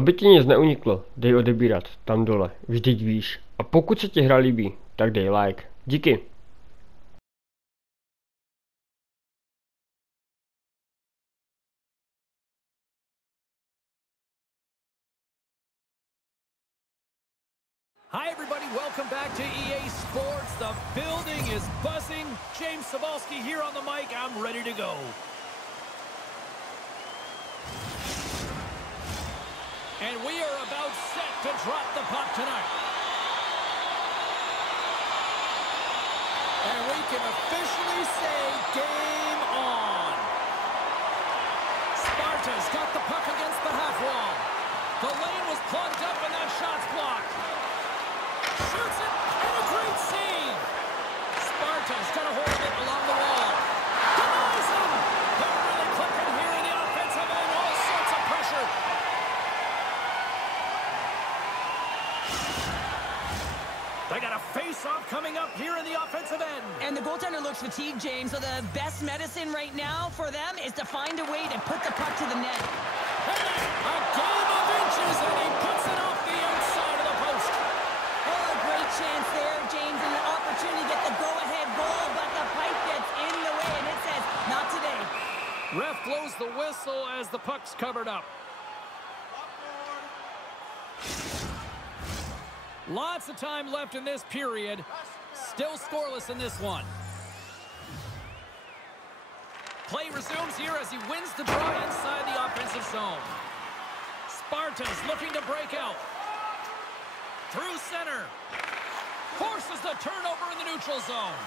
Aby ti nic neuniklo, dej odebírat tam dole, vždyť víš. A pokud se ti hra líbí, tak dej like. Díky. Hi everybody, welcome back to EA Sports. The building is buzzing. James Cybulski here on the mic. I'm ready to go. And we are about set to drop the puck tonight. And we can officially say game on. Sparta's got the puck against the half wall. The lane was plugged up and that shot's blocked. Shoots it, and a great save! Sparta's got a hold of it along the wall. Denies him! They're really clicking here in the offensive end. All sorts of pressure. They got a face-off coming up here in the offensive end. And the goaltender looks fatigued, James, so the best medicine right now for them is to find a way to put the puck to the net. And a game of inches, and he puts it off the outside of the post. Oh, a great chance there, James, and an opportunity to get the go-ahead goal, but the pipe gets in the way, and it says, not today. Ref blows the whistle as the puck's covered up. Lots of time left in this period. Still scoreless in this one. Play resumes here as he wins the draw inside the offensive zone. Sparta's looking to break out. Through center. Forces the turnover in the neutral zone.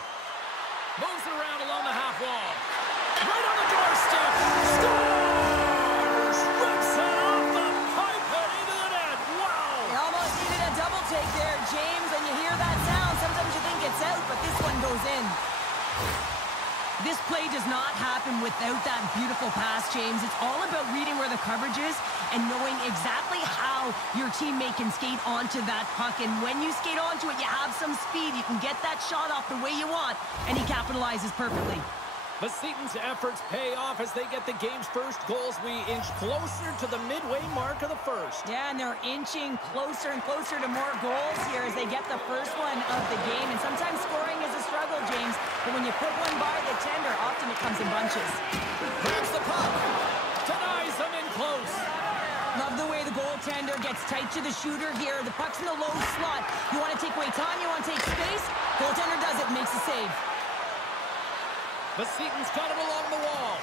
Moves it around along the half wall. Right on the doorstep. Scores! Rips it off the pipe and into the net. Wow! They almost needed a double take there, James. When you hear that sound, sometimes you think it's out, but this one goes in. This play does not happen without that beautiful pass, James. It's all about reading where the coverage is and knowing exactly how your teammate can skate onto that puck. And when you skate onto it, you have some speed. You can get that shot off the way you want, and he capitalizes perfectly. Vsetín's efforts pay off as they get the game's first goals. We inch closer to the midway mark of the first. Yeah, and they're inching closer and closer to more goals here as they get the first one of the game. And sometimes scoring is a struggle, James, but when you put one by the tender, often it comes in bunches. Grabs the puck. Denies them in close. Love the way the goaltender gets tight to the shooter here. The puck's in the low slot. You want to take away time, you want to take space. Goaltender does it, makes a save. Vsetín's got it along the wall.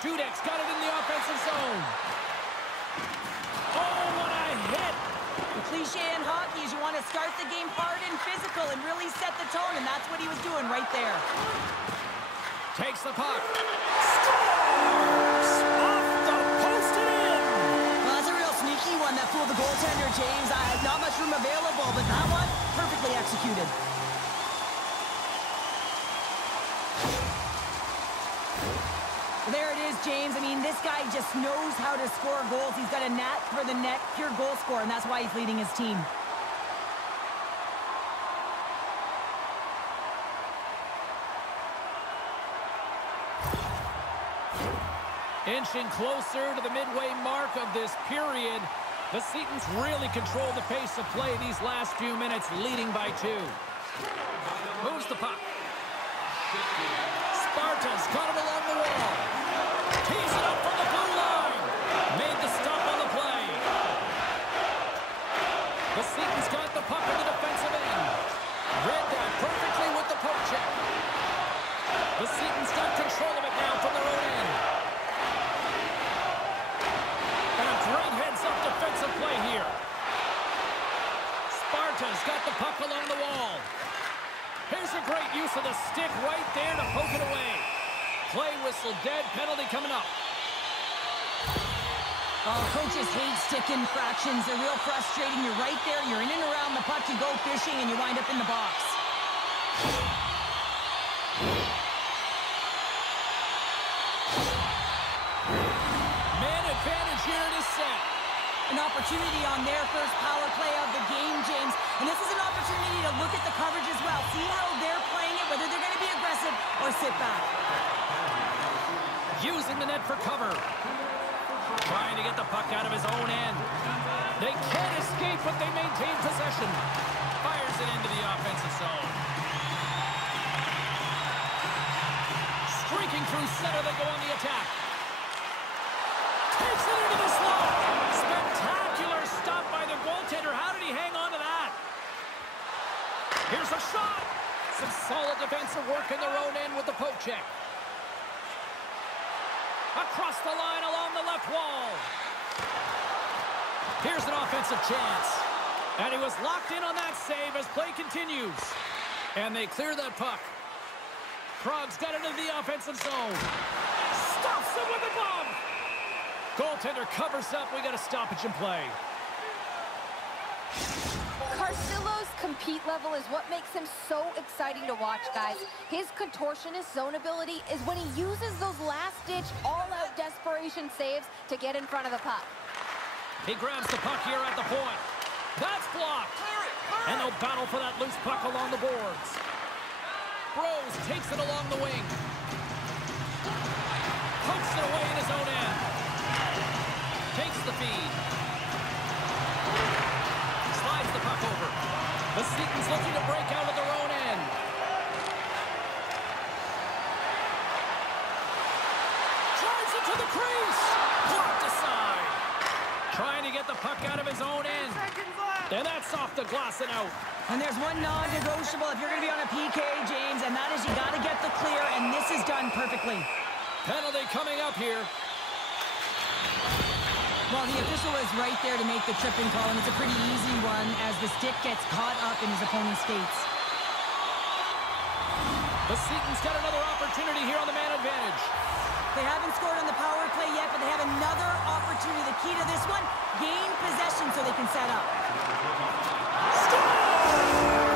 Dudek's got it in the offensive zone. Oh, what a hit! The cliche in hockey is you want to start the game hard and physical and really set the tone, and that's what he was doing right there. Takes the puck. Scores! Off the post and in! Well, that's a real sneaky one that fooled the goaltender, James. Not much room available, but that one, perfectly executed. There it is, James. I mean, this guy just knows how to score goals. He's got a knack for the net, pure goal scorer, and that's why he's leading his team. Inching closer to the midway mark of this period. Vsetín's really controlled the pace of play these last few minutes, leading by 2. Moves the puck. Sparta's got it along the wall. Tees it up from the blue line. Made the stop on the play. Vsetín's got the puck in the defensive end. Read that perfectly with the poke check. Vsetín's got control of it now from their own end. And a great heads-up defensive play here. Sparta's got the puck along the wall. Here's a great use of the stick right there to poke it away. Play whistle dead, penalty coming up. Oh, coaches hate stick infractions. They're real frustrating. You're right there, you're in and around the puck, you go fishing, and you wind up in the box. Man advantage here in his set. An opportunity on their first power play of the game, James. And this is an opportunity to look at the coverage as well. See how they're playing it, whether they're going to be aggressive or sit back. Using the net for cover. Trying to get the puck out of his own end. They can't escape, but they maintain possession. Fires it into the offensive zone. Streaking through center, they go on the attack. Takes it into the slot. Spectacular stop by the goaltender. How did he hang on to that? Here's a shot. Some solid defensive work in their own end with the poke check. Across the line along the left wall. Here's an offensive chance. And he was locked in on that save as play continues. And they clear that puck. Krog's got it into the offensive zone. Stops him with the glove. Goaltender covers up. We got a stoppage in play. Carcillo's compete level is what makes him so exciting to watch, guys. His contortionist zone ability is when he uses those last-ditch, all-out desperation saves to get in front of the puck. He grabs the puck here at the point. That's blocked. And they'll battle for that loose puck along the boards. Bros takes it along the wing. Pokes it away in his own end. Takes the feed. Slides the puck over. The Vsetín's looking to break out of their own end. Drives it to the crease. Blocked aside. Trying to get the puck out of his own end. And that's off the glass and out. And there's one non-negotiable if you're going to be on a PK, James, and that is you got to get the clear, and this is done perfectly. Penalty coming up here. Well, the official is right there to make the tripping call, and it's a pretty easy one as the stick gets caught up in his opponent's skates. Vsetín's got another opportunity here on the man advantage. They haven't scored on the power play yet, but they have another opportunity. The key to this one, gain possession so they can set up.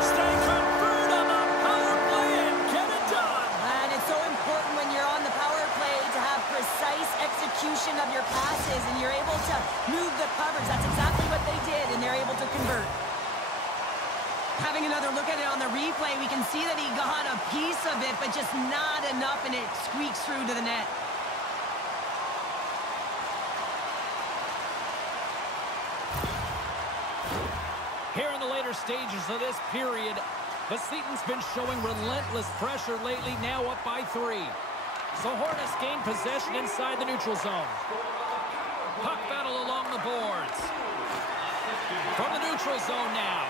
Stay convert on the power play and get it done. And it's so important when you're on the power play to have precise execution of your passes, and you're able to move the coverage. That's exactly what they did, and they're able to convert. Having another look at it on the replay, we can see that he got a piece of it, but just not enough, and it squeaks through to the net. Here in the later stages of this period, Vsetín's been showing relentless pressure lately, now up by 3. Zohorna's gained possession inside the neutral zone. Puck battle along the boards. From the neutral zone now.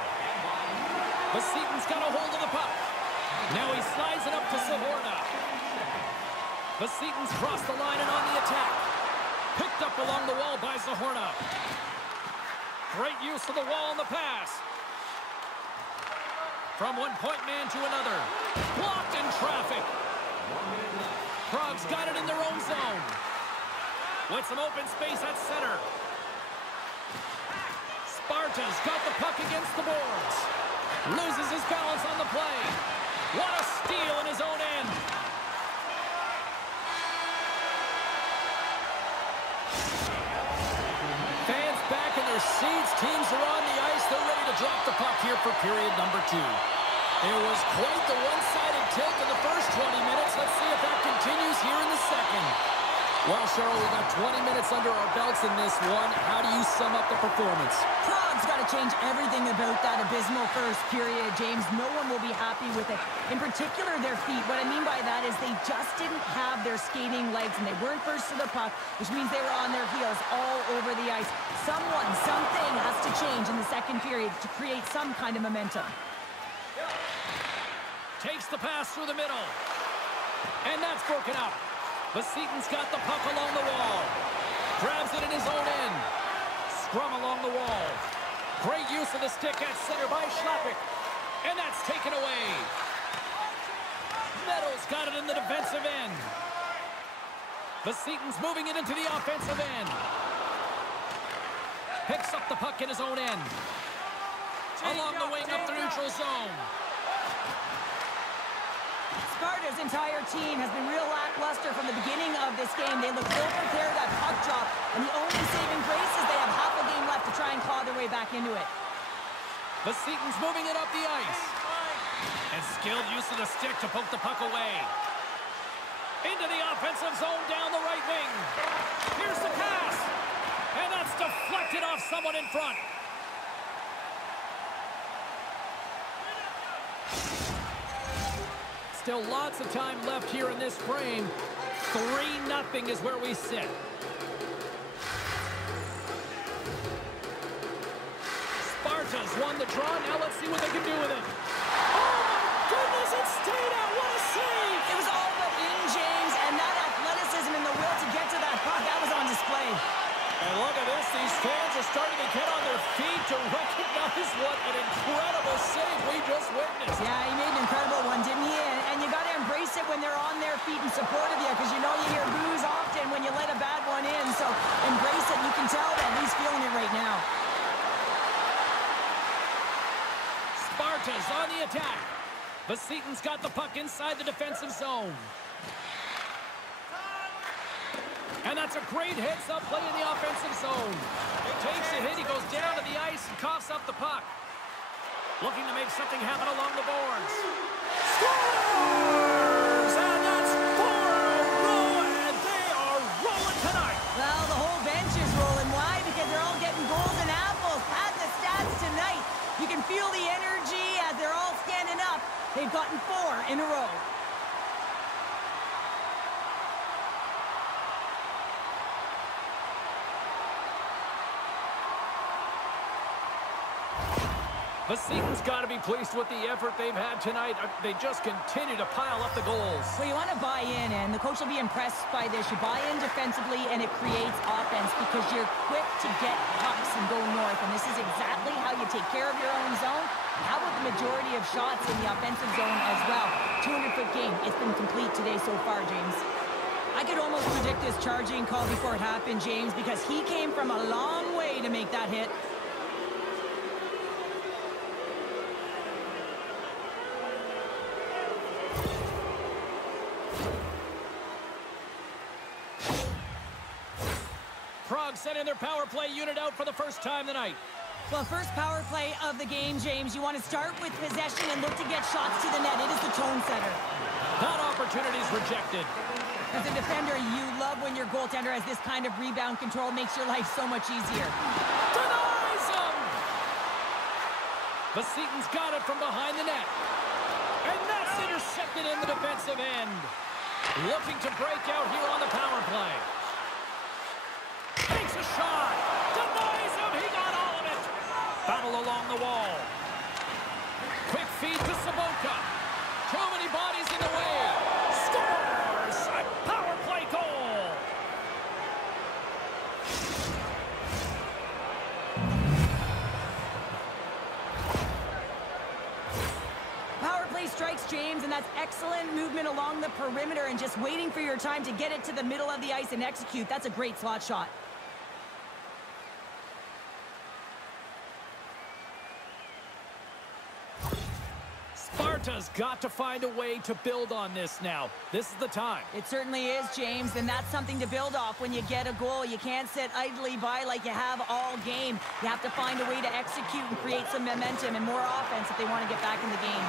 Vsetín's got a hold of the puck. Now he slides it up to Zohorna. Vsetín's crossed the line and on the attack. Picked up along the wall by Zohorna. Great use of the wall on the pass. From one point man to another. Blocked in traffic. Krog's got it in their own zone. With some open space at center. Sparta's got the puck against the boards. Loses his balance on the play. What a steal in his own end. Fans back in their seats. Teams are on the ice. They're ready to drop the puck here for period number 2. It was quite the one-sided tilt in the first 20 minutes. Let's see if that continues here in the second. Well, Cheryl, we got 20 minutes under our belts in this one. How do you sum up the performance? Krog's got to change everything about that abysmal first period, James. No one will be happy with it. In particular, their feet. What I mean by that is they just didn't have their skating legs, and they weren't first to the puck, which means they were on their heels all over the ice. Something has to change in the second period to create some kind of momentum. Takes the pass through the middle. And that's broken up. Vsetín's got the puck along the wall. Grabs it in his own end. Scrum along the wall. Great use of the stick at center by Schlappick. And that's taken away. Meadows got it in the defensive end. Vsetín's moving it into the offensive end. Picks up the puck in his own end. Along the wing up the neutral zone. Sparta's entire team has been real lackluster from the beginning of this game. They look ill prepared at puck drop, and the only saving grace is they have half a game left to try and claw their way back into it. Vsetín's moving it up the ice. And skilled use of the stick to poke the puck away. Into the offensive zone down the right wing. Here's the pass. And that's deflected off someone in front. Still lots of time left here in this frame. 3-0 is where we sit. Sparta's won the draw. Now let's see what they can do with it. Oh my goodness, it stayed out. What a save! It was all but in, James, and that athleticism and the will to get to that puck, that was on display. And look at this. These fans are starting to get on their feet to recognize what an incredible save we just witnessed. Yeah, he made an incredible one, didn't he? And you got to embrace it when they're on their feet in support of you, because you know you hear boos often when you let a bad one in. So embrace it. You can tell that he's feeling it right now. Sparta's on the attack. Vsetín's got the puck inside the defensive zone. And that's a great heads-up play in the offensive zone. He takes a hit, he goes down to the ice and coughs up the puck. Looking to make something happen along the boards. Scores! And that's 4 in a row, and they are rolling tonight. Well, the whole bench is rolling. Why? Because they're all getting goals and apples. At the stats tonight. You can feel the energy as they're all standing up. They've gotten 4 in a row. Vsetín's got to be pleased with the effort they've had tonight. They just continue to pile up the goals. Well, you want to buy in, and the coach will be impressed by this. You buy in defensively, and it creates offense because you're quick to get pucks and go north. And this is exactly how you take care of your own zone. How about the majority of shots in the offensive zone as well? 200-foot game. It's been complete today so far, James. I could almost predict this charging call before it happened, James, because he came from a long way to make that hit. Prague sending their power play unit out for the first time tonight. Well, first power play of the game, James. You want to start with possession and look to get shots to the net. It is the tone setter. That opportunity's rejected. As a defender, you love when your goaltender has this kind of rebound control. Makes your life so much easier. Denies him! Vsetín's got it from behind the net. And that's intercepted in the defensive end. Looking to break out here on the power play. Takes a shot. Denies him. He got all of it. Battle along the wall. Quick feed to Saboka. Too many bodies in the way. Scores! A power play goal. Power play strikes, James, and that's excellent movement along the perimeter and just waiting for your time to get it to the middle of the ice and execute. That's a great slot shot. Sparta's got to find a way to build on this now. This is the time. It certainly is, James, and that's something to build off when you get a goal. You can't sit idly by like you have all game. You have to find a way to execute and create some momentum and more offense if they want to get back in the game.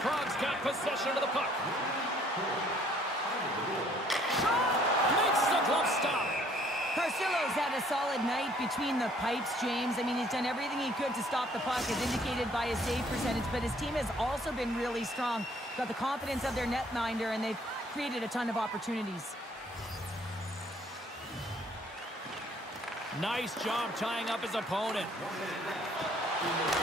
Prague's got possession of the puck. Makes the glove stop. Carcillo's had a solid night between the pipes, James. I mean, he's done everything he could to stop the puck, as indicated by his save percentage, but his team has also been really strong. Got the confidence of their netminder, and they've created a ton of opportunities. Nice job tying up his opponent.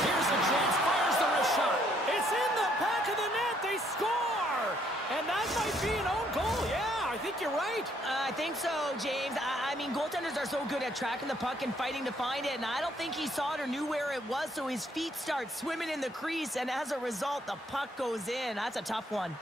Here's a chance, fires the wrist shot. It's in the back of the net, they score! And that might be an own goal, yeah, I think you're right. I think so, James. I mean, goaltenders are so good at tracking the puck and fighting to find it, and I don't think he saw it or knew where it was, so his feet start swimming in the crease, and as a result, the puck goes in. That's a tough one.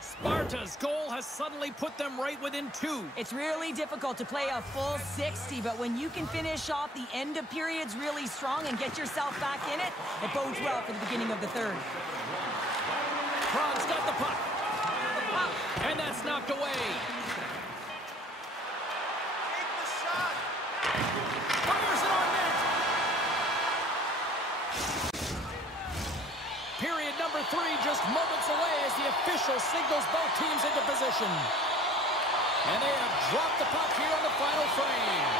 Sparta's goal has suddenly put them right within 2. It's really difficult to play a full 60, but when you can finish off the end of periods really strong and get yourself back in it, it bodes well for the beginning of the third. Prague's got the puck. And that's knocked away. Fires it on net. three just moments away as the official signals both teams into position. And they have dropped the puck here on the final frame.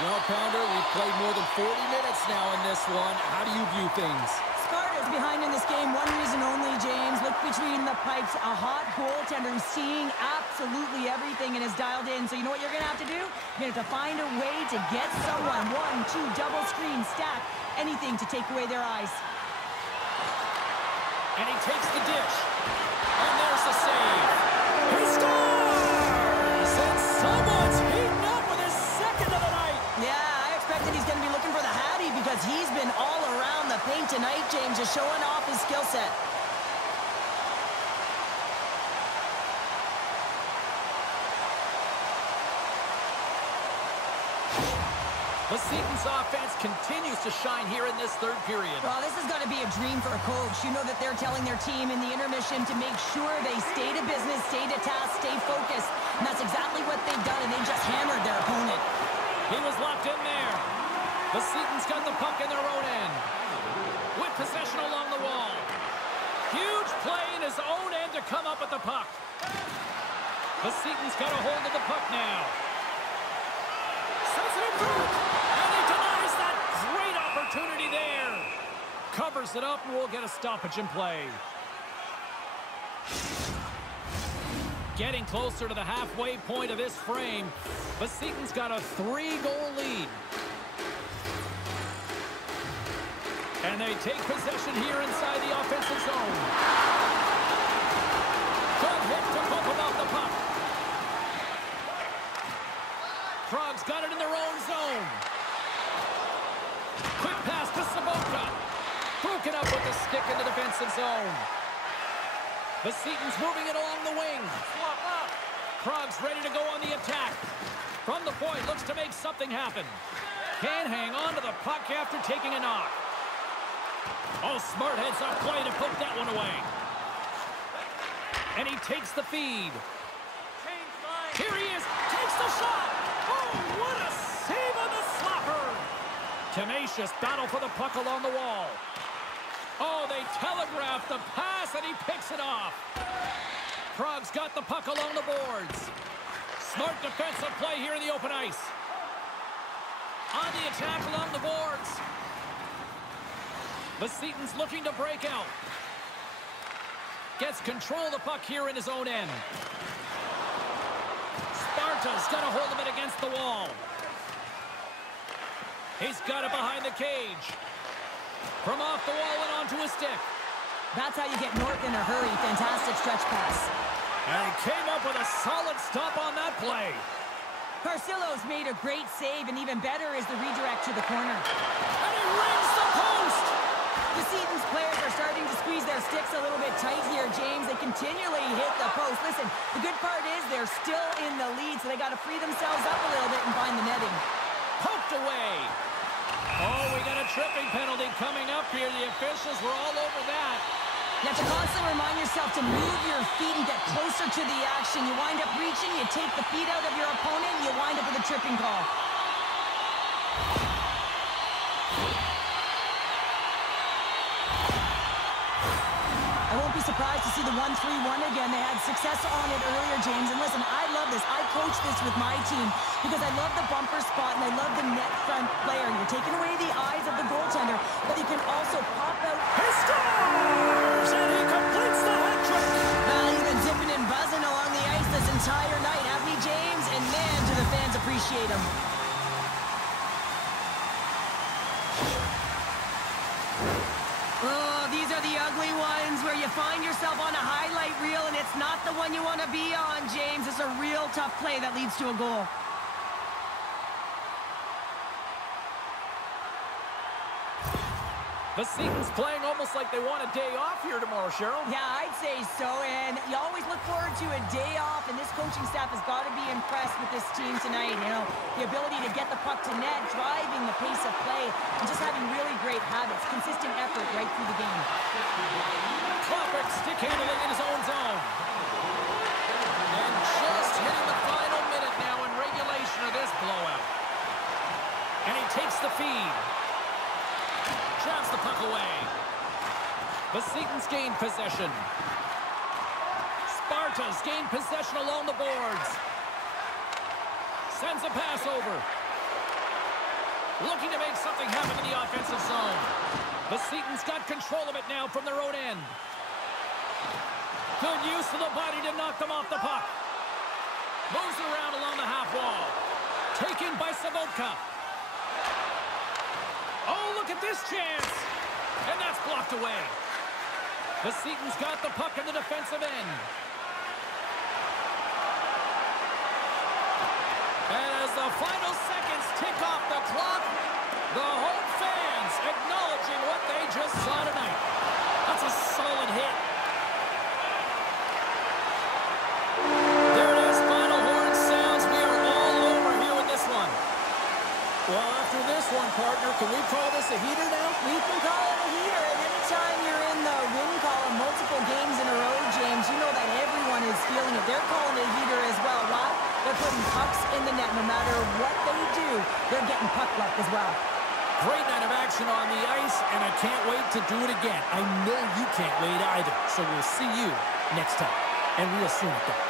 Well, Pounder, we've played more than 40 minutes now in this one. How do you view things? Sparta's behind in this game. One reason only, James. Look between the pipes. A hot goaltender who's seeing absolutely everything and is dialed in. So you know what you're going to have to do? You're going to have to find a way to get someone. 1, 2, double screen, stack, anything to take away their eyes. And he takes the dish. And there's the save. He scores! And someone's heating up with his second of the night. Yeah, I expected he's going to be looking for the Hattie because he's been all around the paint tonight, James, just showing off his skill set. Vsetín's offense continues to shine here in this third period. Well, this has got to be a dream for a coach. You know that they're telling their team in the intermission to make sure they stay to business, stay to task, stay focused. And that's exactly what they've done, and they just hammered their opponent. He was locked in there. Vsetín's got the puck in their own end. With possession along the wall. Huge play in his own end to come up with the puck. Vsetín's got a hold of the puck now. Sends it in front. And he denies that great opportunity there. Covers it up and we'll get a stoppage in play. Getting closer to the halfway point of this frame. Vsetín's got a 3-goal lead. And they take possession here inside the offensive zone. Good hit to poke him off the puck. Frogs got it in their own zone. Quick pass to Saboka. Broken up with the stick in the defensive zone. Vsetín's moving it along the wing. Frogs ready to go on the attack. From the point, looks to make something happen. Can't hang on to the puck after taking a knock. Oh, smart heads up play to put that one away. And he takes the feed. Here he is, takes the shot. Oh, what a save on the slapper. Tenacious battle for the puck along the wall. Oh, they telegraphed the pass and he picks it off. Frogs got the puck along the boards. Smart defensive play here in the open ice. On the attack along the boards. Vsetín's looking to break out. Gets control of the puck here in his own end. Sparta's got a hold of it against the wall. He's got it behind the cage. From off the wall and onto his stick. That's how you get north in a hurry. Fantastic stretch pass. And he came up with a solid stop on that play. Carcillo's made a great save, and even better is the redirect to the corner. And he rings the post! Vsetín's players are starting to squeeze their sticks a little bit tight here, James. They continually hit the post. Listen, the good part is they're still in the lead, so they got to free themselves up a little bit and find the netting. Poked away. Oh, we got a tripping penalty coming up here. The officials were all over that. You have to constantly remind yourself to move your feet and get closer to the action. You wind up reaching, you take the feet out of your opponent, and you wind up with a tripping call. I won't be surprised to see the 1-3-1 again. They had success on it earlier, James. And listen, I love this. I coach this with my team because I love the bumper spot and I love the net front player. You're taking away the eyes of the goaltender, but you can also pop out. He scores! And he completes the hat trick! He's been dipping and buzzing along the ice this entire night, haven't he, James? And man, do the fans appreciate him. Oh, these are the ugly ones where you find yourself on a highlight reel and it's not the one you want to be on, James. It's a real tough play that leads to a goal. Vsetín's playing almost like they want a day off here tomorrow, Cheryl. Yeah, I'd say so, and you always look forward to a day off, and this coaching staff has got to be impressed with this team tonight. You know, the ability to get the puck to net, driving the pace of play, and just having really great habits, consistent effort right through the game. Crawford stick handling in his own zone. And just hitting the final minute now in regulation of this blowout. And he takes the feed. Drives the puck away. Vsetín's gained possession. possession. Sparta's gained possession along the boards. Sends a pass over. Looking to make something happen in the offensive zone. Vsetín's got control of it now from their own end. Good use of the body to knock them off the puck. Moves it around along the half wall. Taken by Savotka. Oh, look at this chance. And that's blocked away. Vsetín's got the puck in the defensive end. And as the final seconds tick off the clock, the home fans acknowledging what they just saw tonight. That's a solid hit. There it is, final horn sounds. We are all over here with this one. Well, after this one, partner, can we call this a heater now? We can call it a heater, and anytime you're in the win column multiple games in a row, James, you know that everyone is feeling it. They're calling it a heater as well. Why? They're putting pucks in the net. No matter what they do, they're getting puck luck as well. Great night of action on the ice, and I can't wait to do it again. I know you can't wait either, so we'll see you next time, and real soon at that.